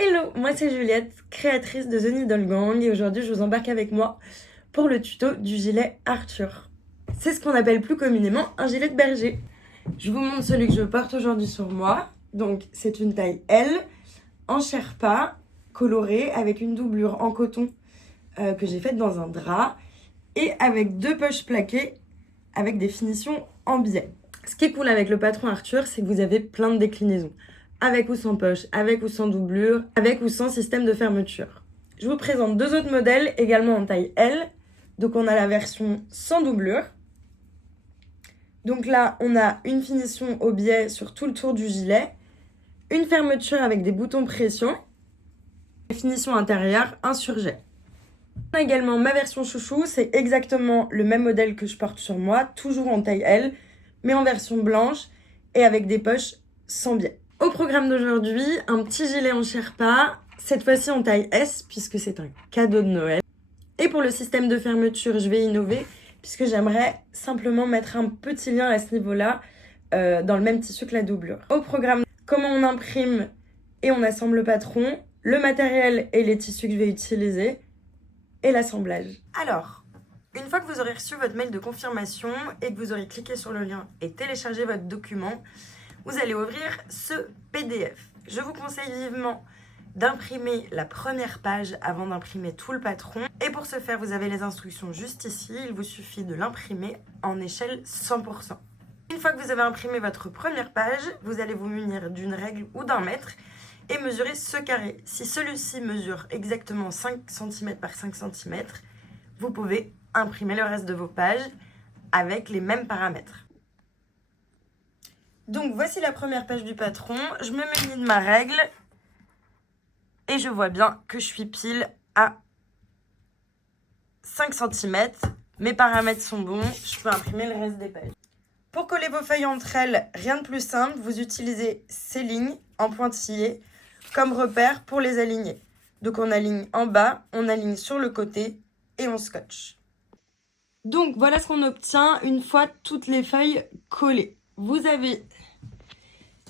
Hello, moi c'est Juliette, créatrice de The Needle Gang et aujourd'hui je vous embarque avec moi pour le tuto du gilet Arthur. C'est ce qu'on appelle plus communément un gilet de berger. Je vous montre celui que je porte aujourd'hui sur moi. Donc c'est une taille L, en sherpa, colorée avec une doublure en coton que j'ai faite dans un drap et avec 2 poches plaquées avec des finitions en biais. Ce qui est cool avec le patron Arthur, c'est que vous avez plein de déclinaisons. Avec ou sans poche, avec ou sans doublure, avec ou sans système de fermeture. Je vous présente 2 autres modèles, également en taille L. Donc on a la version sans doublure. Donc là, on a une finition au biais sur tout le tour du gilet, une fermeture avec des boutons pression, et finition intérieure, un surjet. On a également ma version chouchou, c'est exactement le même modèle que je porte sur moi, toujours en taille L, mais en version blanche et avec des poches sans biais. Au programme d'aujourd'hui, un petit gilet en sherpa, cette fois-ci en taille S, puisque c'est un cadeau de Noël. Et pour le système de fermeture, je vais innover, puisque j'aimerais simplement mettre un petit lien à ce niveau-là, dans le même tissu que la doublure. Au programme, comment on imprime et on assemble le patron, le matériel et les tissus que je vais utiliser, et l'assemblage. Alors, une fois que vous aurez reçu votre mail de confirmation et que vous aurez cliqué sur le lien et téléchargé votre document, vous allez ouvrir ce PDF. Je vous conseille vivement d'imprimer la première page avant d'imprimer tout le patron. Et pour ce faire, vous avez les instructions juste ici. Il vous suffit de l'imprimer en échelle 100%. Une fois que vous avez imprimé votre première page, vous allez vous munir d'une règle ou d'un mètre et mesurer ce carré. Si celui-ci mesure exactement 5 cm par 5 cm, vous pouvez imprimer le reste de vos pages avec les mêmes paramètres. Donc voici la première page du patron, je me munis de ma règle et je vois bien que je suis pile à 5 cm. Mes paramètres sont bons, je peux imprimer le reste des pages. Pour coller vos feuilles entre elles, rien de plus simple, vous utilisez ces lignes en pointillés comme repère pour les aligner. Donc on aligne en bas, on aligne sur le côté et on scotche. Donc voilà ce qu'on obtient une fois toutes les feuilles collées. Vous avez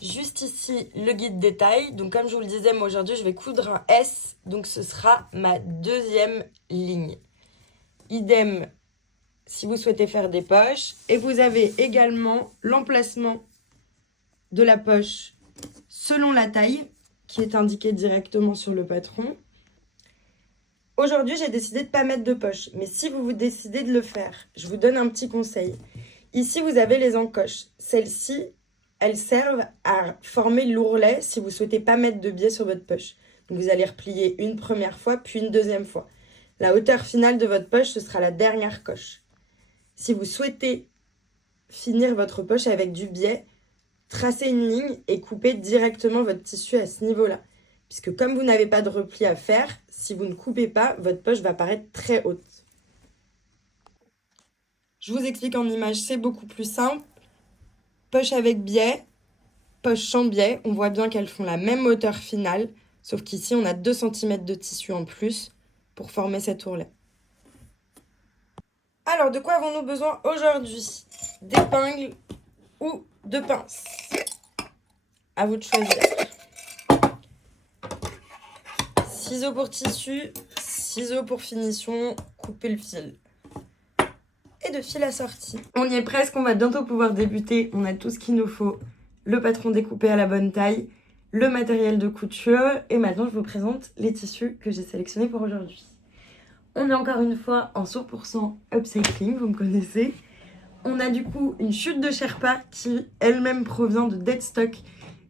juste ici le guide détail. Donc comme je vous le disais, moi aujourd'hui je vais coudre un S. Donc ce sera ma deuxième ligne. Idem si vous souhaitez faire des poches. Et vous avez également l'emplacement de la poche selon la taille qui est indiquée directement sur le patron. Aujourd'hui, j'ai décidé de ne pas mettre de poche. Mais si vous décidez de le faire, je vous donne un petit conseil. Ici, vous avez les encoches. Celles-ci, elles servent à former l'ourlet si vous ne souhaitez pas mettre de biais sur votre poche. Donc, vous allez replier une première fois, puis une deuxième fois. La hauteur finale de votre poche, ce sera la dernière coche. Si vous souhaitez finir votre poche avec du biais, tracez une ligne et coupez directement votre tissu à ce niveau-là. Puisque comme vous n'avez pas de repli à faire, si vous ne coupez pas, votre poche va paraître très haute. Je vous explique en image, c'est beaucoup plus simple. Poche avec biais, poche sans biais, on voit bien qu'elles font la même hauteur finale, sauf qu'ici on a 2 cm de tissu en plus pour former cet ourlet. Alors, de quoi avons-nous besoin aujourd'hui? D'épingles ou de pinces? À vous de choisir. Ciseaux pour tissu, ciseaux pour finition, couper le fil. Et de fil assorti. On y est presque, on va bientôt pouvoir débuter. On a tout ce qu'il nous faut. Le patron découpé à la bonne taille, le matériel de couture. Et maintenant, je vous présente les tissus que j'ai sélectionnés pour aujourd'hui. On est encore une fois en 100% upcycling, vous me connaissez. On a du coup une chute de sherpa qui elle-même provient de Deadstock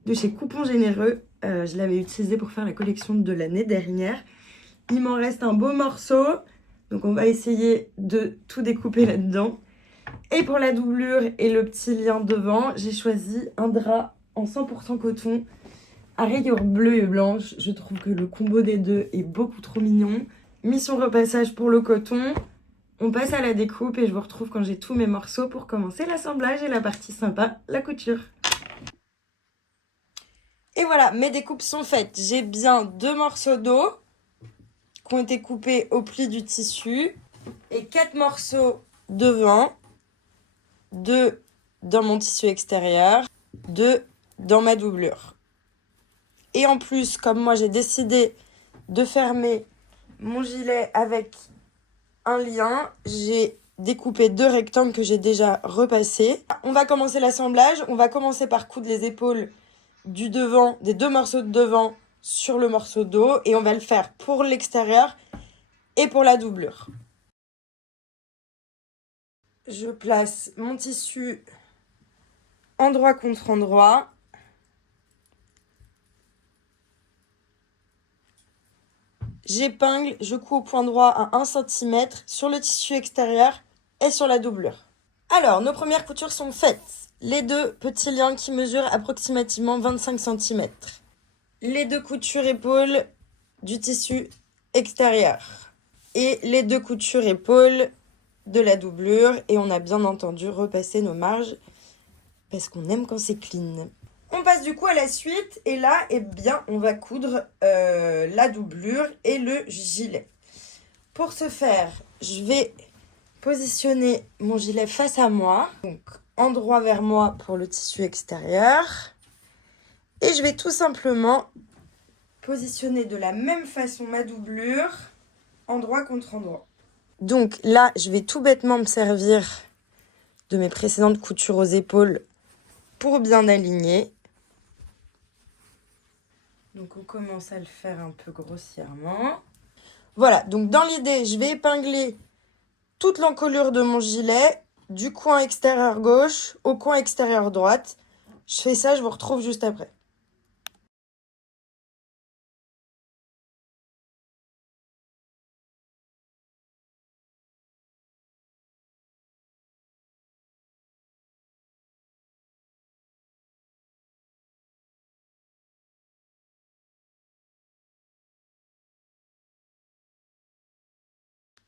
de chez Coupons Généreux. Je l'avais utilisé pour faire la collection de l'année dernière. Il m'en reste un beau morceau. Donc on va essayer de tout découper là-dedans. Et pour la doublure et le petit lien devant, j'ai choisi un drap en 100% coton à rayures bleues et blanches. Je trouve que le combo des deux est beaucoup trop mignon. Mission repassage pour le coton. On passe à la découpe et je vous retrouve quand j'ai tous mes morceaux pour commencer l'assemblage et la partie sympa, la couture. Et voilà, mes découpes sont faites. J'ai bien 2 morceaux d'eau qui ont été coupés au pli du tissu et 4 morceaux devant, 2 dans mon tissu extérieur, 2 dans ma doublure. Et en plus, comme moi j'ai décidé de fermer mon gilet avec un lien, j'ai découpé 2 rectangles que j'ai déjà repassés. On va commencer l'assemblage. On va commencer par coudre les épaules du devant, des 2 morceaux de devant sur le morceau de dos. Et on va le faire pour l'extérieur et pour la doublure. Je place mon tissu endroit contre endroit. J'épingle, je couds au point droit à 1 cm sur le tissu extérieur et sur la doublure. Alors, nos premières coutures sont faites. Les 2 petits liens qui mesurent approximativement 25 cm. Les 2 coutures épaules du tissu extérieur. Et les 2 coutures épaules de la doublure. Et on a bien entendu repassé nos marges parce qu'on aime quand c'est clean. On passe du coup à la suite et là, eh bien, on va coudre la doublure et le gilet. Pour ce faire, je vais positionner mon gilet face à moi, donc endroit vers moi pour le tissu extérieur. Et je vais tout simplement positionner de la même façon ma doublure, endroit contre endroit. Donc là, je vais tout bêtement me servir de mes précédentes coutures aux épaules pour bien aligner. Donc on commence à le faire un peu grossièrement. Voilà, donc dans l'idée, je vais épingler toute l'encolure de mon gilet du coin extérieur gauche au coin extérieur droite. Je fais ça, je vous retrouve juste après.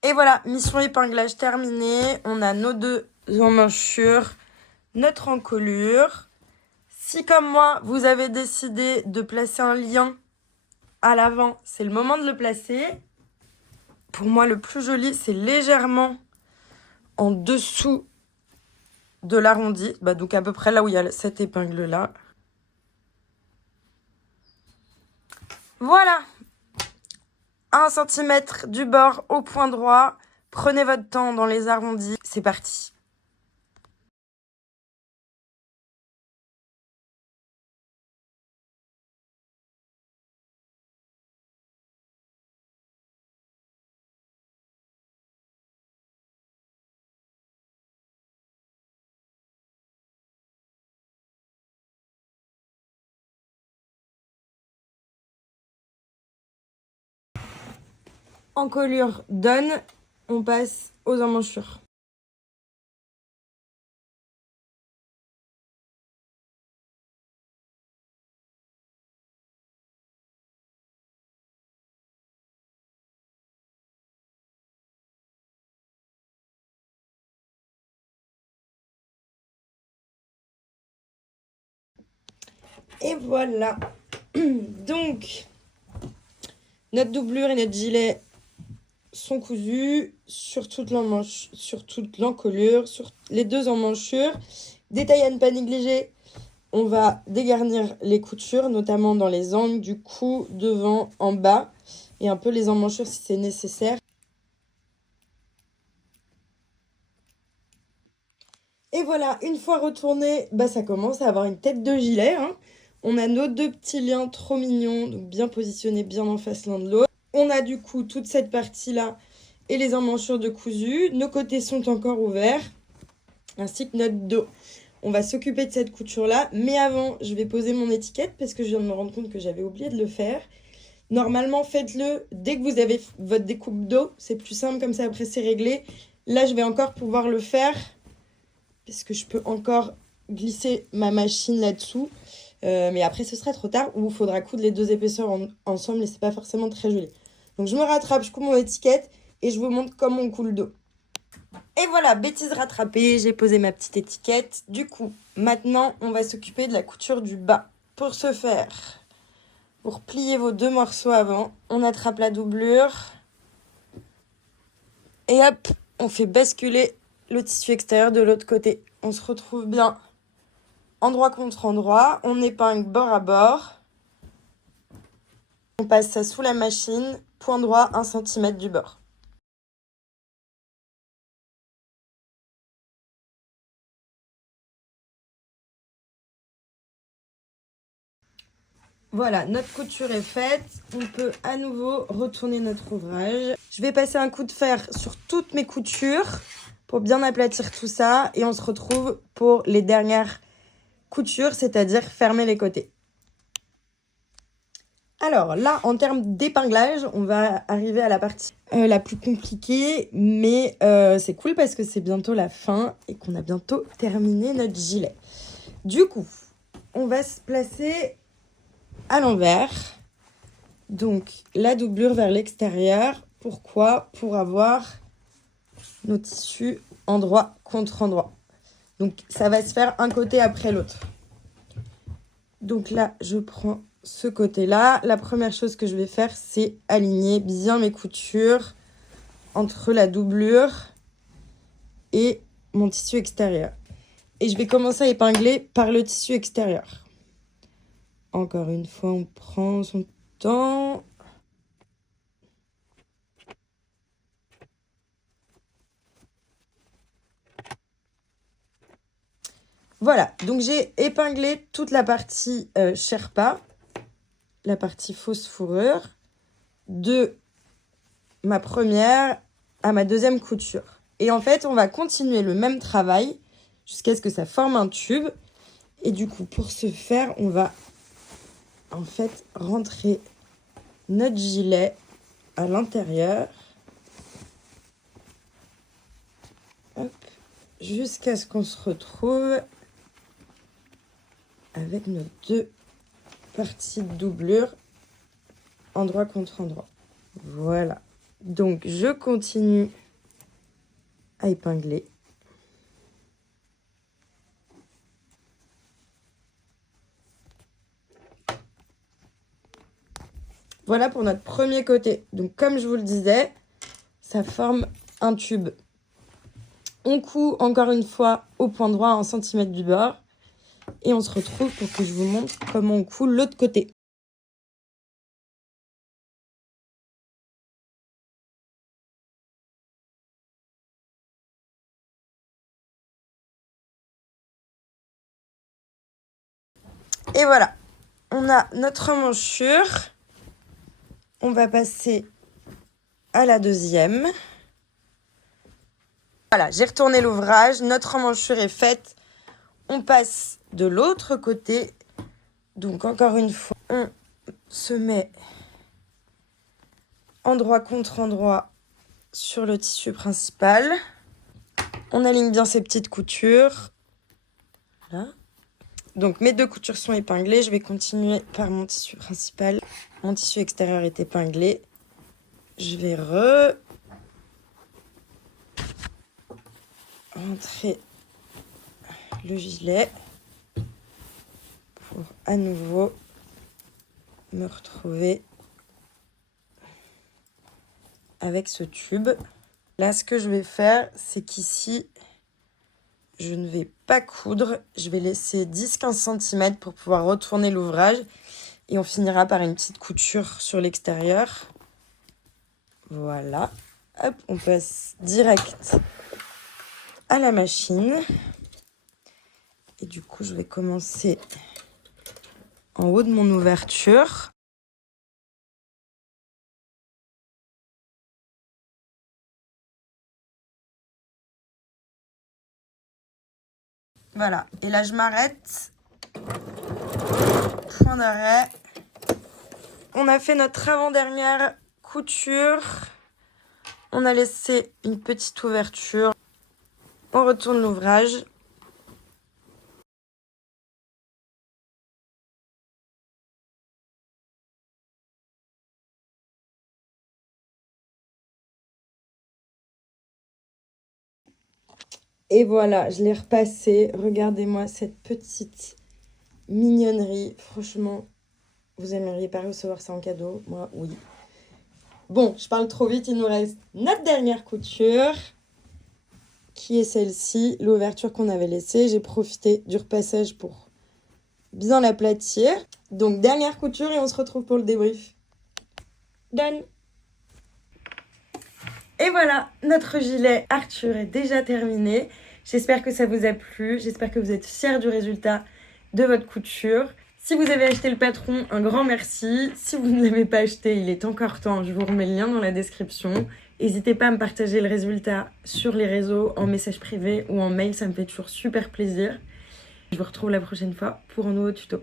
Et voilà, mission épinglage terminée. On a nos 2 emmanchures, notre encolure. Si comme moi, vous avez décidé de placer un lien à l'avant, c'est le moment de le placer. Pour moi, le plus joli, c'est légèrement en dessous de l'arrondi. Donc à peu près là où il y a cette épingle-là. Voilà, 1 cm du bord au point droit. Prenez votre temps dans les arrondis. C'est parti. Encolure done, on passe aux emmanchures. Et voilà. Donc, notre doublure et notre gilet sont cousus sur toute l'encolure, sur les 2 emmanchures. Détail à ne pas négliger, on va dégarnir les coutures, notamment dans les angles du cou, devant, en bas, et un peu les emmanchures si c'est nécessaire. Et voilà, une fois retourné, ça commence à avoir une tête de gilet. On a nos 2 petits liens trop mignons, donc bien positionnés, bien en face l'un de l'autre. On a du coup toute cette partie-là et les emmanchures de cousu. Nos côtés sont encore ouverts, ainsi que notre dos. On va s'occuper de cette couture-là, mais avant, je vais poser mon étiquette parce que je viens de me rendre compte que j'avais oublié de le faire. Normalement, faites-le dès que vous avez votre découpe dos. C'est plus simple, comme ça, après, c'est réglé. Là, je vais encore pouvoir le faire parce que je peux encore glisser ma machine là-dessous. Mais après, ce sera trop tard ou il faudra coudre les 2 épaisseurs ensemble et c'est pas forcément très joli. Donc, je me rattrape, je couds mon étiquette et je vous montre comment on coud le dos. Et voilà, bêtise rattrapée, j'ai posé ma petite étiquette. Du coup, maintenant, on va s'occuper de la couture du bas. Pour ce faire, pour plier vos 2 morceaux avant, on attrape la doublure. Et hop, on fait basculer le tissu extérieur de l'autre côté. On se retrouve bien endroit contre endroit. On épingle bord à bord. On passe ça sous la machine, point droit 1 cm du bord. Voilà, notre couture est faite. On peut à nouveau retourner notre ouvrage. Je vais passer un coup de fer sur toutes mes coutures pour bien aplatir tout ça. Et on se retrouve pour les dernières coutures, c'est-à-dire fermer les côtés. Alors là, en termes d'épinglage, on va arriver à la partie la plus compliquée. Mais c'est cool parce que c'est bientôt la fin et qu'on a bientôt terminé notre gilet. Du coup, on va se placer à l'envers. Donc, la doublure vers l'extérieur. Pourquoi? Pour avoir nos tissus endroit contre endroit. Donc, ça va se faire un côté après l'autre. Donc là, je prends ce côté-là. La première chose que je vais faire, c'est aligner bien mes coutures entre la doublure et mon tissu extérieur. Et je vais commencer à épingler par le tissu extérieur. Encore une fois, on prend son temps. Voilà, donc j'ai épinglé toute la partie Sherpa, la partie fausse fourrure, de ma première à ma deuxième couture. Et en fait, on va continuer le même travail jusqu'à ce que ça forme un tube. Et du coup, pour ce faire, on va en fait rentrer notre gilet à l'intérieur. Hop, jusqu'à ce qu'on se retrouve avec nos deux parties de doublure, endroit contre endroit. Voilà. Donc, je continue à épingler. Voilà pour notre premier côté. Donc, comme je vous le disais, ça forme un tube. On coud encore une fois au point droit à 1 cm du bord. Et on se retrouve pour que je vous montre comment on coud l'autre côté. Et voilà, on a notre emmanchure. On va passer à la deuxième. Voilà, j'ai retourné l'ouvrage. Notre emmanchure est faite. On passe de l'autre côté. Donc, encore une fois, on se met endroit contre endroit sur le tissu principal. On aligne bien ces petites coutures. Voilà. Donc, mes deux coutures sont épinglées. Je vais continuer par mon tissu principal. Mon tissu extérieur est épinglé. Je vais rentrer le gilet pour à nouveau me retrouver avec ce tube. Là, ce que je vais faire, c'est qu'ici, je ne vais pas coudre. Je vais laisser 10-15 cm pour pouvoir retourner l'ouvrage. Et on finira par une petite couture sur l'extérieur. Voilà. Hop, on passe direct à la machine. Et du coup, je vais commencer en haut de mon ouverture. Voilà. Et là, je m'arrête. Point d'arrêt. On a fait notre avant-dernière couture. On a laissé une petite ouverture. On retourne l'ouvrage. Et voilà, je l'ai repassé. Regardez-moi cette petite mignonnerie. Franchement, vous aimeriez pas recevoir ça en cadeau? Moi, oui. Bon, je parle trop vite. Il nous reste notre dernière couture, qui est celle-ci, l'ouverture qu'on avait laissée. J'ai profité du repassage pour bien l'aplatir. Donc, dernière couture et on se retrouve pour le débrief. Done. Et voilà, notre gilet Arthur est déjà terminé. J'espère que ça vous a plu, j'espère que vous êtes fiers du résultat de votre couture. Si vous avez acheté le patron, un grand merci. Si vous ne l'avez pas acheté, il est encore temps, je vous remets le lien dans la description. N'hésitez pas à me partager le résultat sur les réseaux, en message privé ou en mail, ça me fait toujours super plaisir. Je vous retrouve la prochaine fois pour un nouveau tuto.